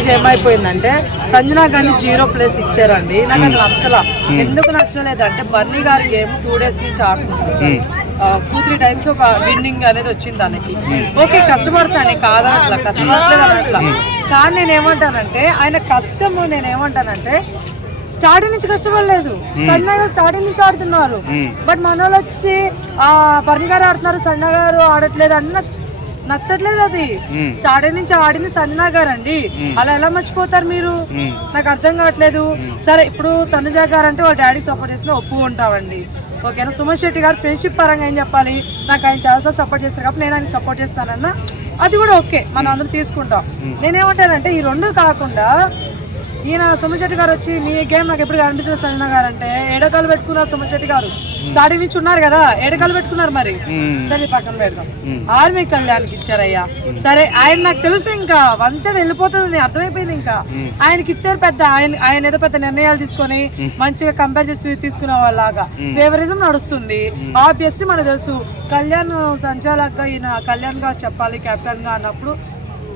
రోజు ఏమైపోయిందంటే సంజనా గారిని 0+ ఇచ్చారండి. నాకు అది నచ్చలా. ఎందుకు నచ్చలేదు అంటే బన్నీ గారి గేమ్ 2 days నుంచి ఆడుతున్నారు. 2-3 times ఒక విన్నింగ్ అనేది వచ్చింది దానికి. ఓకే కష్టపడతాను కాదనట్లా, కష్టపడలేదు అనట్లా. కానీ నేనేమంటానంటే ఆయన కష్టము నేనేమంటానంటే స్టార్టింగ్ నుంచి కష్టపడలేదు. సంజనా గారు స్టార్టింగ్ నుంచి ఆడుతున్నారు. బట్ మన వాళ్ళు వచ్చి బన్నీ గారు ఆడుతున్నారు సంజనా గారు ఆడట్లేదు అంటే నాకు నచ్చట్లేదు. అది స్టార్టింగ్ నుంచి ఆడింది సంజనా గారు అండి. అలా ఎలా మర్చిపోతారు మీరు? నాకు అర్థం కావట్లేదు. సరే ఇప్పుడు తనుజ గారు అంటే వాళ్ళ డాడీ సపోర్ట్ చేసిన ఒప్పుకుంటామండి. ఓకేనా. సుమన్ శెట్టి గారు ఫ్రెండ్షిప్ పరంగా ఏం చెప్పాలి, నాకు ఆయన చాలా సపోర్ట్ చేస్తారు కాబట్టి నేను ఆయన సపోర్ట్ చేస్తానన్నా అది కూడా ఓకే, మనం అందరూ తీసుకుంటాం. నేనేమంటానంటే ఈ రెండు కాకుండా ఈయన సుమన్ శెట్టి గారు వచ్చి మీ గేమ్ నాకు ఎప్పుడు కనిపించలేదు సంజనా గారు అంటే ఏడకాలు పెట్టుకున్నారు. సుమన్ శెట్టి గారు స్టార్టింగ్ నుంచి ఉన్నారు కదా, ఏడకాలు పెట్టుకున్నారు. మరి సరే పక్కన పెడదాం. ఆర్మీ కళ్యాణ్కి ఇచ్చారయ్యా. సరే ఆయన నాకు తెలుసు ఇంకా వంచడం వెళ్ళిపోతుంది అర్థమైపోయింది. ఇంకా ఆయనకి ఇచ్చారు పెద్ద ఆయన ఏదో పెద్ద నిర్ణయాలు తీసుకొని మంచిగా కంపేర్ చేసి తీసుకునే వాళ్ళలాగా ఫేవరిజం నడుస్తుంది. ఆబ్వియస్లీ మనకు తెలుసు కళ్యాణ్ సంచాలకుగా ఈయన కళ్యాణ్ గా చెప్పాలి కెప్టెన్ గా అన్నప్పుడు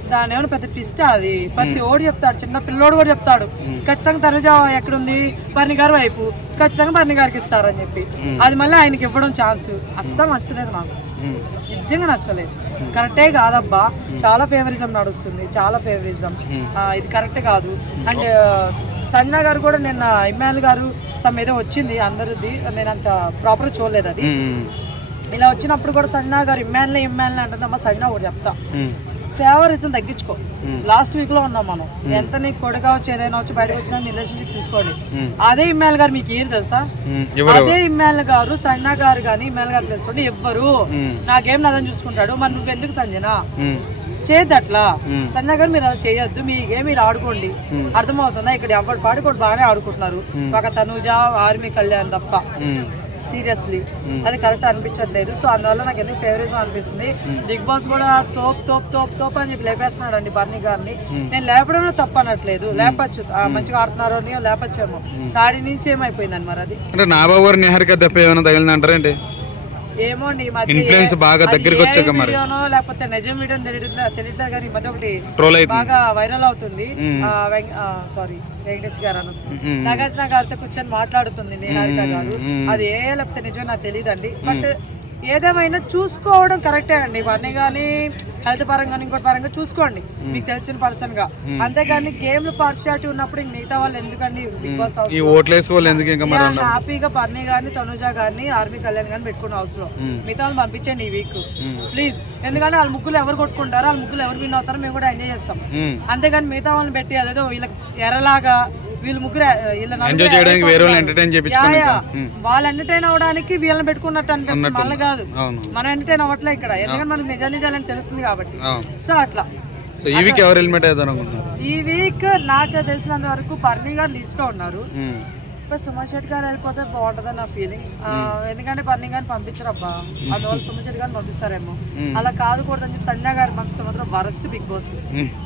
దాని ఏమైనా పెద్ద ట్విస్ట్. అది ప్రతి ఓడి చెప్తాడు, చిన్న పిల్లోడు కూడా చెప్తాడు ఖచ్చితంగా తనుజ ఎక్కడుంది బన్నీ గారు వైపు, ఖచ్చితంగా బన్నీ గారికి ఇస్తారని చెప్పి. అది మళ్ళీ ఆయనకి ఇవ్వడం ఛాన్స్ అస్సలు నచ్చలేదు నాకు, నిజంగా నచ్చలేదు. కరెక్టే కాదబ్బా, చాలా ఫేవరిజం నడుస్తుంది, చాలా ఫేవరిజం. ఇది కరెక్ట్ కాదు. అండ్ సంజనా గారు కూడా నిన్న ఇమ్మాన్ గారు సమ్ ఏదో వచ్చింది అందరిది, నేను అంత ప్రాపర్ చూడలేదు. అది ఇలా వచ్చినప్పుడు కూడా సంజనా గారు ఇమ్మాన్లే అంటుందమ్మా. సంజనా కూడా చెప్తా, ఫేవరిజం తగ్గించుకో. లాస్ట్ వీక్ లో ఉన్నాం మనం. ఎంత నీకు కొడుకు వచ్చి ఏదైనా వచ్చి బయటకు వచ్చినా మీ రిలేషన్షిప్ చూసుకోండి. అదే ఇమ్మాన్ గారు మీకు ఏం తెలుసా, అదే ఇమ్మాన్ గారు సంజనా గారు కానీ ఇమ్మాన్ గారు ప్లేస్ ఉండి ఎవ్వరు నాకేం నదని చూసుకుంటాడు. మరి నువ్వెందుకు సంజనా చేయద్దు అట్లా. సంజనా గారు మీరు అలా చేయొద్దు, మీ గేమ్ మీరు ఆడుకోండి. అర్థమవుతుందా? ఇక్కడ ఎవరు పాడుకోండి బాగానే ఆడుకుంటున్నారు, ఒక తనుజ ఆర్మీ కళ్యాణ్ తప్ప. సీరియస్లీ అది కరెక్ట్ అనిపించట్లేదు. సో అందువల్ల నాకు ఎందుకు ఫేవరిజం అనిపిస్తుంది. బిగ్ బాస్ కూడా తోప్ అని చెప్పి లేపేస్తున్నాడు అండి బన్నీ గారిని. నేను లేపడంలో తప్పు అనట్లేదు, లేపచ్చు, మంచిగా ఆడుతున్నారు అని లేపచ్చేమో. సాడి నుంచి ఏమైపోయిందని మరి అది అంటే నాబాబు నిహారిక దెబ్బ ఏమైనా తగిలిందంటారండి? ఏమో అండి ఇన్ఫ్లుయెన్స్ బాగా దగ్గరికి వచ్చాక మరి లేకపోతే నిజం వీడియో తెలియట్లేదు కానీ ఈ మధ్య ఒకటి బాగా వైరల్ అవుతుంది. సారీ వెంకటేష్ గారు అని వస్తుంది, నాగార్జున గారితో కూర్చొని మాట్లాడుతుంది నిహారిక గారు. అది లేకపోతే నిజం నాకు తెలియదండి. బట్ ఏదేమైనా చూసుకోవడం కరెక్టే అండి. ఇవన్నీ కానీ హెల్త్ పరంగా ఇంకోటి పరంగా చూసుకోండి మీకు తెలిసిన పర్సన్ గా. అంతేగాని గేమ్ లో పార్షియాలిటీ ఉన్నప్పుడు మిగతా వాళ్ళు ఎందుకండి బిగ్ బాస్ హౌస్ హ్యాపీగా బన్నీ గాని తనుజ గాని ఆర్మీ కళ్యాణ్ గాని పెట్టుకున్న హౌస్ లో మిగతా వాళ్ళు పంపించండి ఈ వీక్ ప్లీజ్. ఎందుకంటే వాళ్ళ ముగ్గులు ఎవరు కొట్టుకుంటారో వాళ్ళ ముగ్గులు ఎవరు విన్ అవుతారో మేము కూడా ఎంజాయ్ చేస్తాం. అంతేగాని మిగతా వాళ్ళని పెట్టి అదేదో వీళ్ళకి ఎరలాగా వీళ్ళు ముగ్గురు వాళ్ళు ఎంటర్టైన్ అవడానికి వీళ్ళని పెట్టుకున్నట్టు అనిపిస్తుంది. మళ్ళీ కాదు మనం ఎంటర్టైన్ అవ్వట్లే ఇక్కడ, ఎందుకంటే మనకు నిజాలని తెలుస్తుంది కాబట్టి. సో అట్లా ఈ వీక్ నాకు తెలిసినంత వరకు బన్నీ గారు లిస్ట్ లో ఉన్నారు. సుమన్ శెట్టి గారు వెళ్ళిపోతే బాగుంటుందని నా ఫీలింగ్. ఎందుకంటే బన్నీ గారిని పంపించరు అబ్బా, అందువల్ల సుమన్ శెట్టి గారిని పంపిస్తారేమో. అలా కాదుకూడదని చెప్పి సంజనా గారిని పంపిస్తే మాత్రం వరస్ట్ బిగ్ బాస్,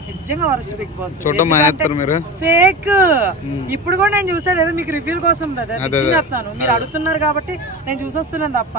నిజంగా వరస్ట్ బిగ్ బాస్, ఫేక్. ఇప్పుడు కూడా నేను చూసాను ఏదో మీకు రివ్యూల కోసం చెప్తాను, మీరు అడుగుతున్నారు కాబట్టి నేను చూసొస్తున్నాను తప్ప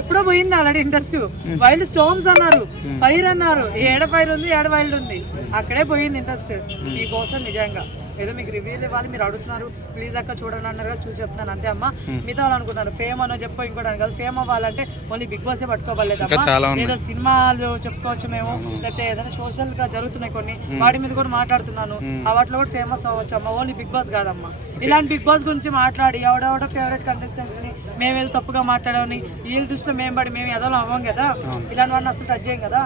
ఎప్పుడో పోయింది ఆల్రెడీ ఇంట్రెస్ట్. వైల్డ్ స్టోమ్స్ అన్నారు, ఫైర్ అన్నారు, ఏడ ఫైర్ ఉంది ఏడ వైల్డ్ ఉంది, అక్కడే పోయింది ఇంట్రెస్ట్ మీకోసం. నిజంగా ఏదో మీకు రివ్యూలు ఇవ్వాలి మీరు అడుగుతున్నారు, ప్లీజ్ అక్క చూడండి అన్నారు, చూసి చెప్తాను అంతే అమ్మా. మిగతా వాళ్ళు అనుకుంటున్నారు ఫేమ్ అనో చెప్పో ఇంకోటి కాదు. ఫేమ్ అవ్వాలంటే ఓన్లీ బిగ్ బాస్ పట్టుకోవాలేదమ్మా. ఏదో సినిమాలు చెప్పుకోవచ్చు మేము, లేకపోతే ఏదైనా సోషల్ గా జరుగుతున్నాయి కొన్ని, వాటి మీద కూడా మాట్లాడుతున్నాను, వాటిలో కూడా ఫేమస్ అవ్వచ్చు అమ్మా. ఓన్లీ బిగ్ బాస్ కాదమ్మా. ఇలాంటి బిగ్ బాస్ గురించి మాట్లాడి ఎవడెవడో ఫేవరెట్ కంటెస్టెంట్స్ ని మేమేదో తప్పుగా మాట్లాడామని వీళ్ళ దృష్టిలో మేము పడి మేము ఎదో అవ్వం కదా, ఇలాంటి వాడిని అసలు టచ్ చేయం కదా.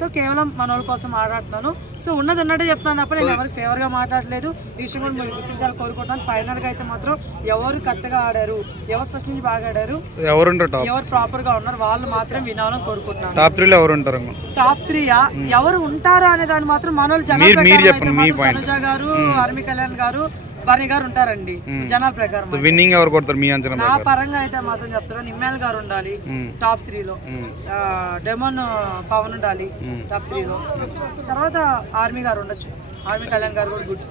సో కేవలం మన వాళ్ళ కోసం మాట్లాడుతున్నాను. సో ఉన్నది ఉన్నట్టే చెప్తాను తప్ప నేను ఎవరికి ఫేవర్ గా మాట్లాడలేదు. ఈ విషయం కూడా మీరు గుర్తించాలని కోరుకుంటాను. ఫైనల్ గా అయితే మాత్రం ఎవరు కరెక్ట్ గా ఆడారు, ఎవరు ఫస్ట్ నుంచి బాగా ఆడారు, ఎవరు ప్రాపర్ గా ఉన్నారు వాళ్ళు మాత్రం వినాలని కోరుకుంటున్నాను. టాప్ 3 ఎవరు ఉంటారు అనే దాన్ని మాత్రం మన వాళ్ళు తనుజ గారు ఆర్మీ కళ్యాణ్ గారు బన్నీ గారు ఉంటారండి జనాల ప్రకారం. విన్నింగ్ ఎవరు కొడతారు మీ అంచనా? నా పరంగా అయితే మాత్రం చెప్తాను నిమ్మాల్ గారు ఉండాలి టాప్ 3 లో, డెమోన్ పవన్ ఉండాలి టాప్ 3 లో, తర్వాత ఆర్మీ గారు ఉండొచ్చు, ఆర్మీ కళ్యాణ్ గారు కూడా గుడ్.